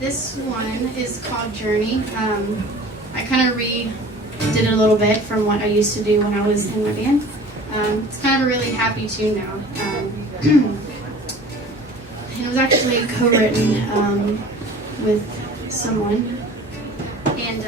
This one is called Journey. I kind of redid it a little bit from what I used to do when I was in my band. It's kind of a really happy tune now. And it was actually co-written with someone. And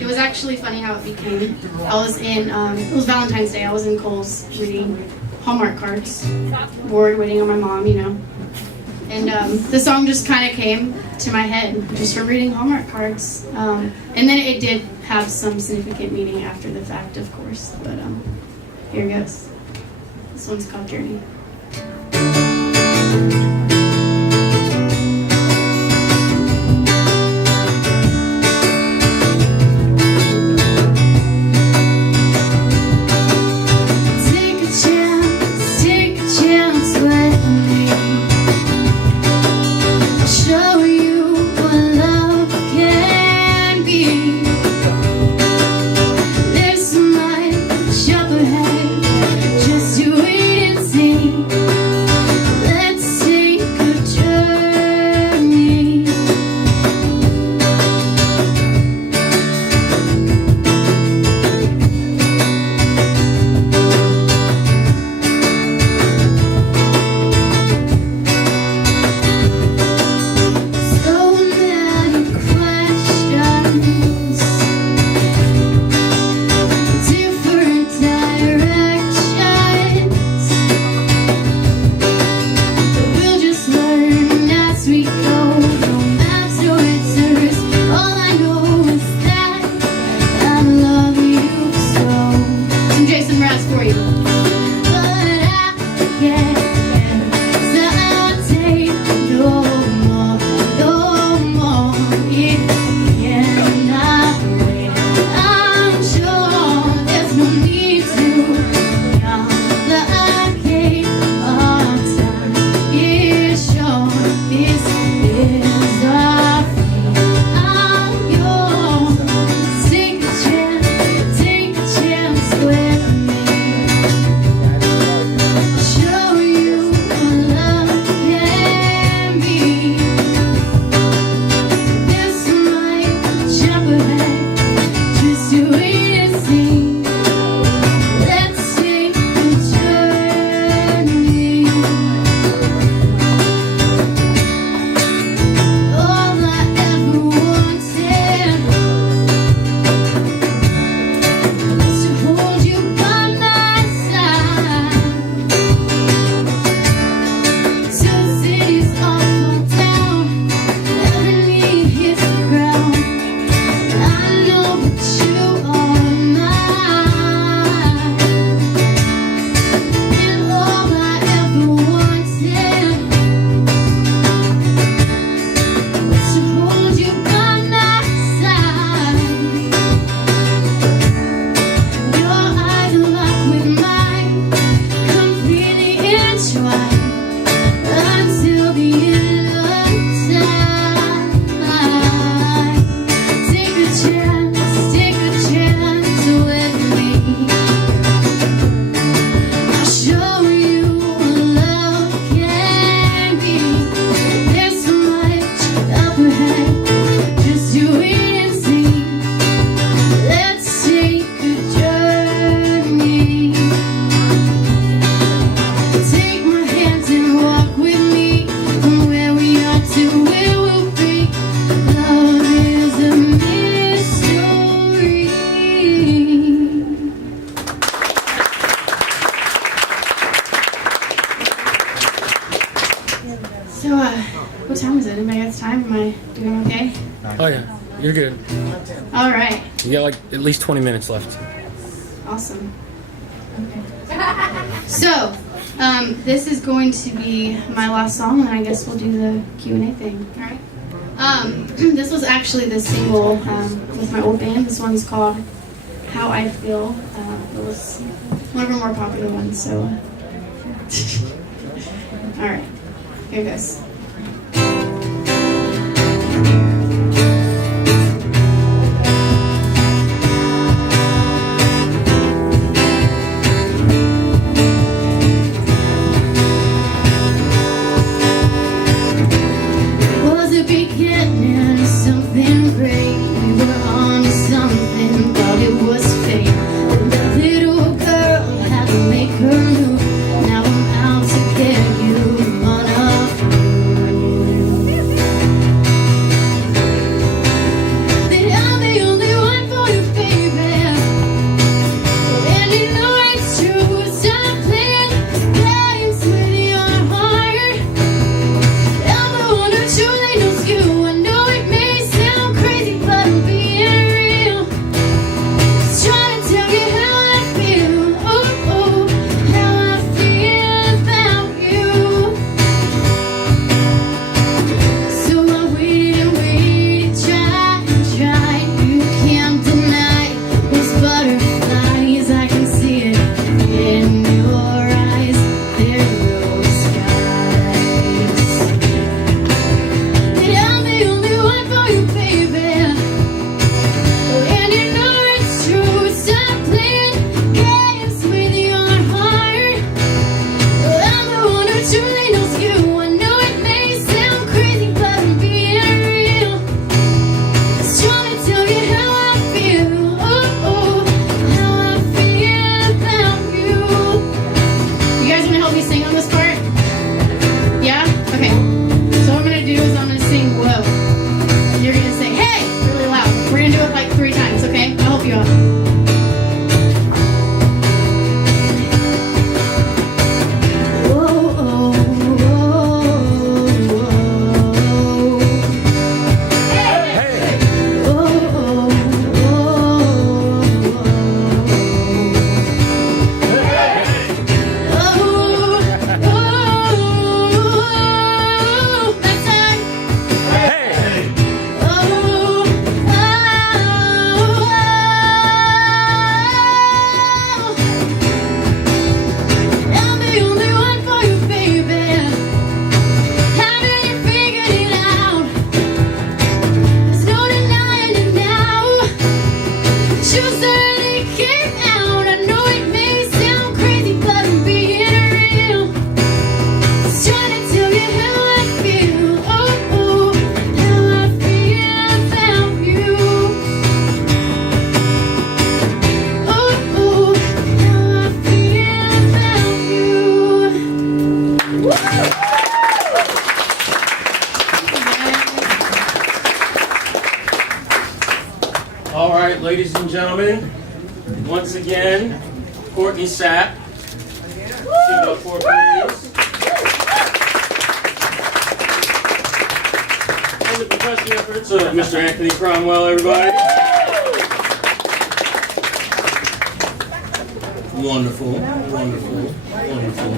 it was actually funny how it became. I was in, it was Valentine's Day. I was in Kohl's reading Hallmark cards, bored, waiting on my mom, you know. And the song just kind of came to my head just from reading Hallmark cards. And then it did have some significant meaning after the fact, of course. But here it goes. This one's called Journey. What time is it? Anybody got time? Am I doing okay? Oh yeah, you're good. All right. You got like at least 20 minutes left. Awesome. Okay. So, this is going to be my last song, and I guess we'll do the Q&A thing. All right. This was actually the single with my old band. This one's called "How I Feel." It was one of our more popular ones. So, all right, here it goes. Was the beginning knows you. I know it may sound crazy, but I'm being real. Just trying to tell you how I feel. Oh, oh, how I feel about you. You guys want to help me sing on this part? Yeah? Okay. So what I'm going to do is I'm going to sing whoa. And you're going to say hey really loud. We're going to do it like 3 times, okay? I'll help you out. All right, ladies and gentlemen, once again, Courtney Sapp. Give it up for her, please. And the percussion efforts of Mr. Anthony Cromwell, everybody. Wonderful, wonderful, wonderful.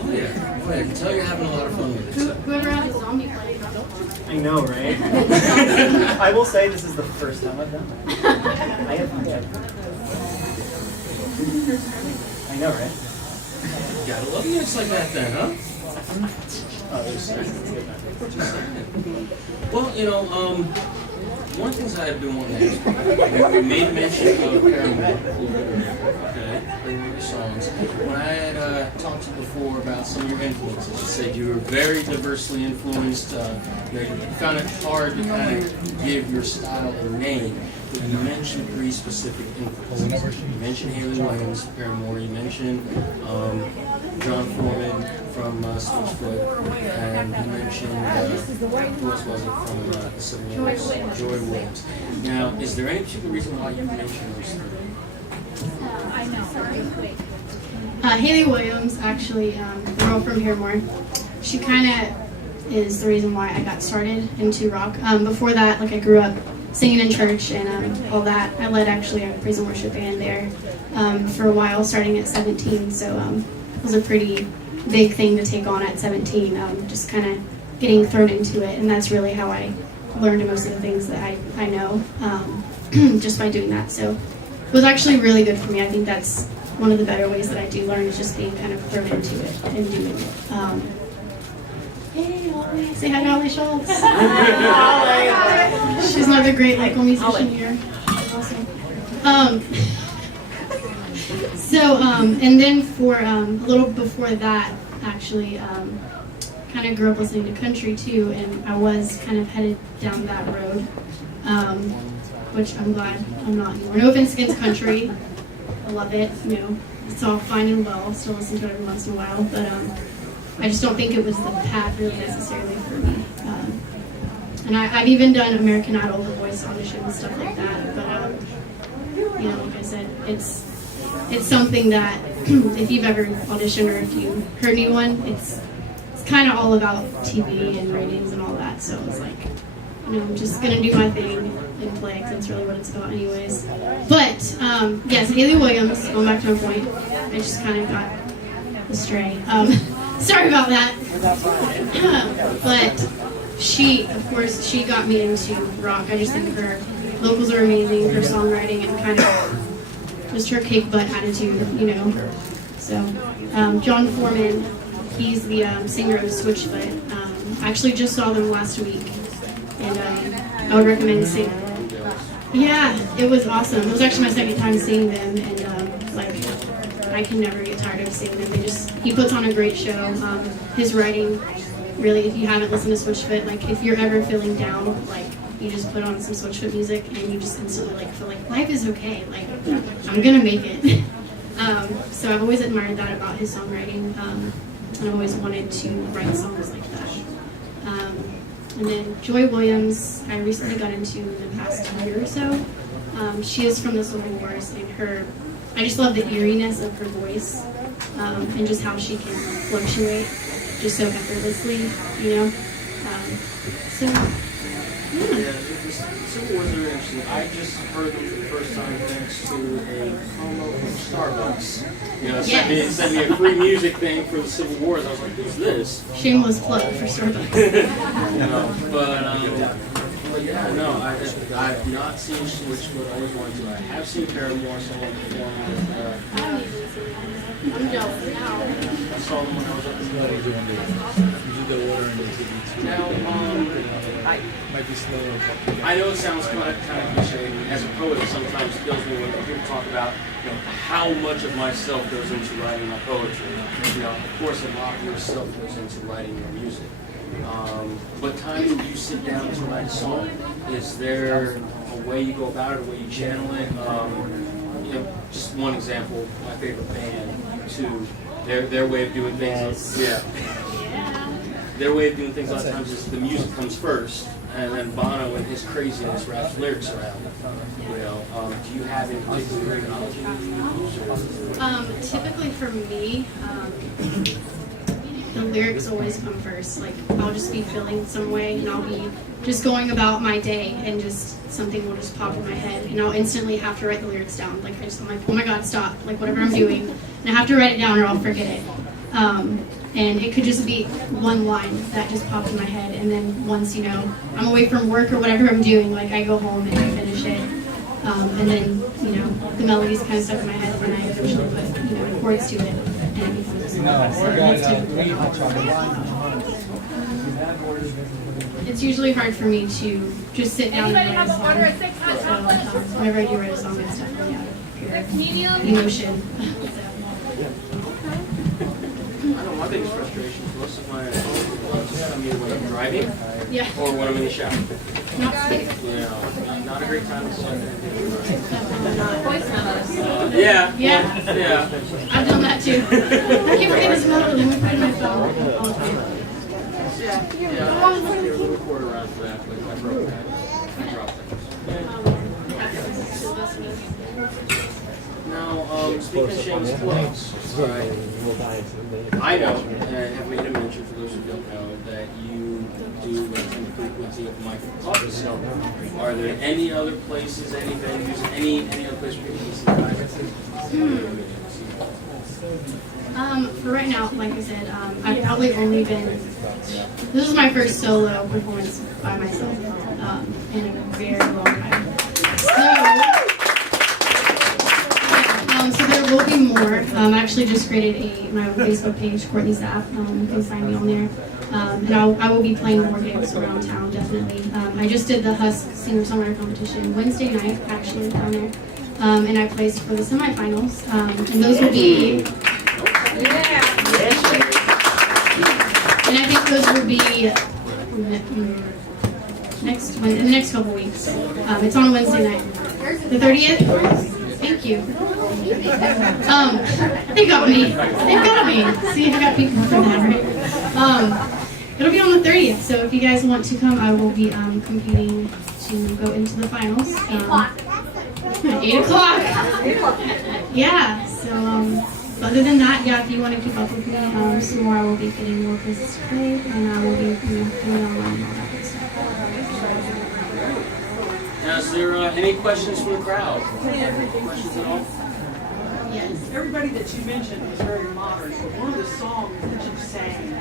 Oh yeah, I can tell you're having a lot of fun with it. Whoever has a zombie play. I know, right? I will say this is the first time I've done that. I have fun. I know, right? You gotta love music like that then, huh? Oh, there's Well, you know, one of the things I've been wanting to ask you, we made mention of Paramore, okay, your songs. When I had talked to you before about some of your influences, you said you were very diversely influenced. You found it hard to kind of give your style a name, but you mentioned 3 specific influences. You mentioned Haley Williams, Paramore. You mentioned John Foreman from Switchfoot, and you mentioned who else was it from the Civil Wars? Joy Williams. Now, is there any particular reason why you mentioned those 3? Haley Williams, actually, the girl from Paramore, she kind of is the reason why I got started into rock. Before that, like I grew up singing in church and all that. I led actually a praise and worship band there for a while, starting at 17. So it was a pretty big thing to take on at 17, just kind of getting thrown into it. And that's really how I learned most of the things that I know, just by doing that. So it was actually really good for me. I think that's one of the better ways that I do learn, is just being kind of thrown into it and doing it. Hey, Holly. Say hi to Holly Schultz. She's another great local musician here. Awesome. And then for a little before that, actually, kind of grew up listening to country too, and I was kind of headed down that road, which I'm glad I'm not anymore. No offense against country. I love it. You know, it's all fine and well. Still listen to it every once in a while, but I just don't think it was the path really necessarily for me. And I've even done American Idol, The Voice audition and stuff like that. But you know, like I said, it's something that if you've ever auditioned or if you heard anyone, it's kind of all about TV and ratings and all that. So it's like, you know, I'm just gonna do my thing and play, because that's really what it's about anyways. But yes, Haley Williams, going back to my point, I just kind of got astray. Sorry about that. But she, of course, she got me into rock. I just think her vocals are amazing, her songwriting, and kind of just her kick butt attitude, you know. So John Foreman, he's the singer of Switchfoot. I actually just saw them last week, and I would recommend seeing them. Yeah, it was awesome. It was actually my second time seeing them, and like, I can never get tired of seeing them. They just he puts on a great show. His writing, really, if you haven't listened to Switchfoot, like if you're ever feeling down, like you just put on some Switchfoot music and you just instantly like feel like life is okay. Like I'm gonna make it. So I've always admired that about his songwriting, and I've always wanted to write songs like that. And then Joy Williams, I recently got into in the past year or so. She is from the Civil Wars, and I just love the eeriness of her voice, and just how she can fluctuate just so effortlessly, you know. So, yeah. The Civil Wars are interesting. I just heard them for the first time thanks to a promo from Starbucks. You know, sent me a free music thing for the Civil Wars. I was like, who's this? Shameless plug for Starbucks. But yeah, no, I've not seen Switchfoot. I always wanted to. I have seen Paramore, so I'm jealous now. I saw them when I was up in Now, I know it sounds kind of cliche. As a poet, it sometimes kills me when people talk about, you know, how much of myself goes into writing my poetry. You know, of course, a lot of your stuff goes into writing your music. But times when you sit down to write a song, is there a way you go about it, a way you channel it? You know, just one example, my favorite band, U2, their way of doing things. Their way of doing things a lot of times is the music comes first, and then Bono and his craziness wraps lyrics around it. You know, do you have any particular terminology you use? Typically for me, the lyrics always come first. Like, I'll just be feeling some way, and I'll be just going about my day, and just something will just pop in my head, and I'll instantly have to write the lyrics down. Like, I'm like, oh my God, stop! Like, whatever I'm doing, and I have to write it down, or I'll forget it. And it could just be one line that just popped in my head, and then once, you know, I'm away from work or whatever I'm doing, like, I go home and I finish it, and then, you know, the melody's kind of stuck in my head, and I eventually put, you know, chords to it, and it becomes a song. So that's typically it's usually hard for me to just sit down and write a song. So whenever I do write a song, it's definitely out of pure emotion. I know my biggest frustration is most of my songs come in when I'm driving or when I'm in the shower. Not safe. You know, not a great time to sing. Yeah. I've done that too. I keep forgetting this melody, let me put it in my phone all the time. Yeah, I just get a little recorder around for that, but I broke that. I dropped that. Now, speaking of shameless plugs, I know, and have made a mention for those who don't know, that you do attend the frequency of Michael Coffee. So, are there any other places, any venues, any other place where you can see For right now, like I said, I've probably only been, this is my first solo performance by myself in a very long time. So there will be more. I actually just created my own Facebook page, Courtney Sapp. You can find me on there. And I will be playing more gigs around town, definitely. I just did the Husk Singer-Songwriter Competition Wednesday night, actually, down there. And I placed for the semifinals. And those will be... And I think those will be in the next couple weeks. It's on Wednesday night. The 30th? Thank you. They got me. See, I got people for that, right? It'll be on the 30th, so if you guys want to come, I will be competing to go into the finals. 8 o'clock. Yeah, so other than that, if you want to keep up with me some more, I will be getting more places to play, and I will be coming online and all that good stuff. Now, is there any questions from the crowd? Questions at all? Yes. Everybody that you mentioned was very modern, but one of the songs that you sang,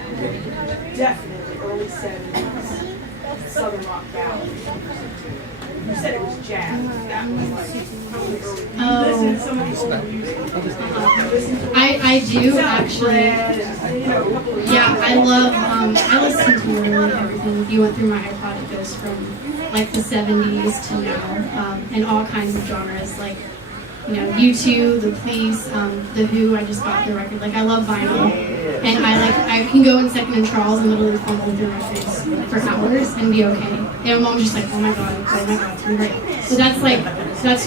definitely early 70s, Southern Rock Ballad. You said it was jazz. That was like totally early. You listen to some of the old music. I do actually. Yeah, I love. I listen to literally everything. If you went through my iPod, it goes from like the 70s to now, and all kinds of genres. Like U2, The Police, The Who. I just got the record. Like, I love vinyl, and I can go in Second and Charles and literally fumble through records for hours and be okay. And my mom's just like, oh my god, it's great. So that's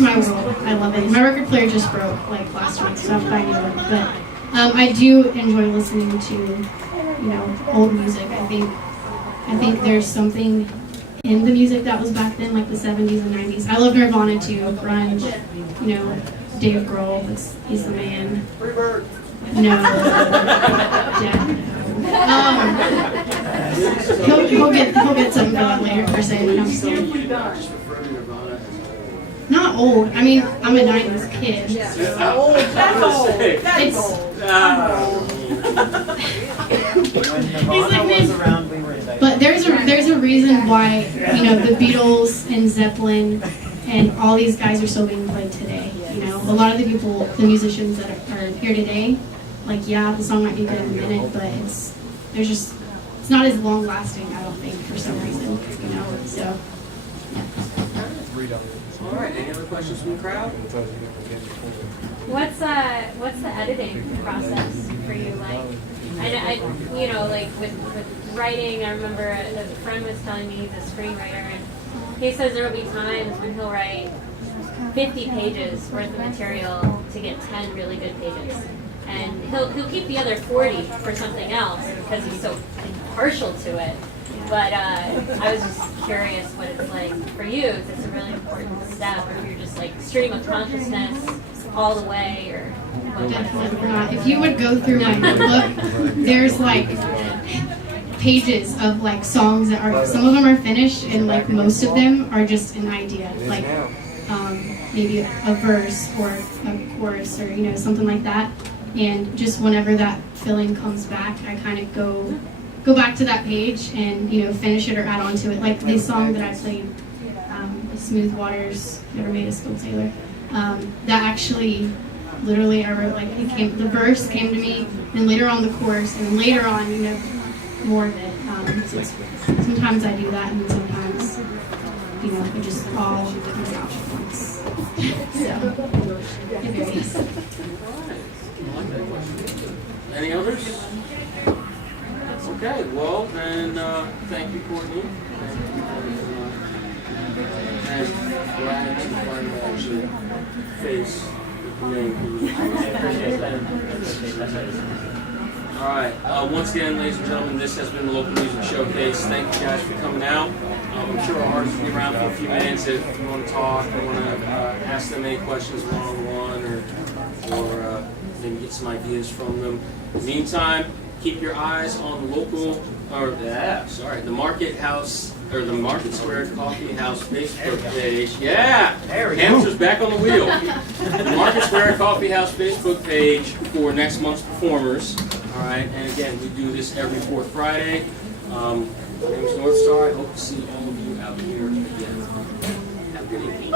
my world. I love it. My record player just broke like last week, so I have to buy a new one. But I do enjoy listening to old music. I think there's something in the music that was back then, like the 70s and 90s. I love Nirvana too, grunge, Dave Grohl, he's the man. No. He'll get something for that later for saying no. Not old. I mean, I'm a 90s kid. That's old. That's old. But there's a reason why the Beatles and Zeppelin and all these guys are still being played today. A lot of the musicians that are here today, like the song might be good in a minute, but it's not as long lasting. I don't think for some reason. So. All right. Any other questions from the crowd? What's the editing process for you like? I like with writing. I remember a friend was telling me he's a screenwriter, and he says there will be times when he'll write 50 pages worth of material to get 10 really good pages, and he'll keep the other 40 for something else because he's so partial to it. But I was just curious what it's like for you, if it's a really important step, or if you're just like stream of consciousness all the way, or what. Definitely not. If you would go through my book, there's like pages of like songs that are, some of them are finished, and like most of them are just an idea, like maybe a verse or a chorus or something like that. And just whenever that feeling comes back, I kind of go back to that page and finish it or add on to it. Like the song that I played, Smooth Waters, Never Made Us Go Taylor. That actually, literally, I wrote the verse came to me, and later on the chorus, and then later on, more of it. So sometimes I do that, and sometimes, it just all comes out at once. So it varies. Any others? Okay, well, then, thank you, Courtney. And glad to finally actually face the name. All right, once again, ladies and gentlemen, this has been the Local Music Showcase. Thank you guys for coming out. I'm sure our artists will be around for a few minutes if you want to talk, or want to ask them any questions one-on-one, or maybe get some ideas from them. In the meantime, keep your eyes on the the Market House, or the Market Square Coffee House Facebook page. Yeah! Hamster's back on the wheel. The Market Square Coffee House Facebook page for next month's performers. All right, and again, we do this every fourth Friday. My name is North Star. I hope to see all of you out here again. Have a good evening.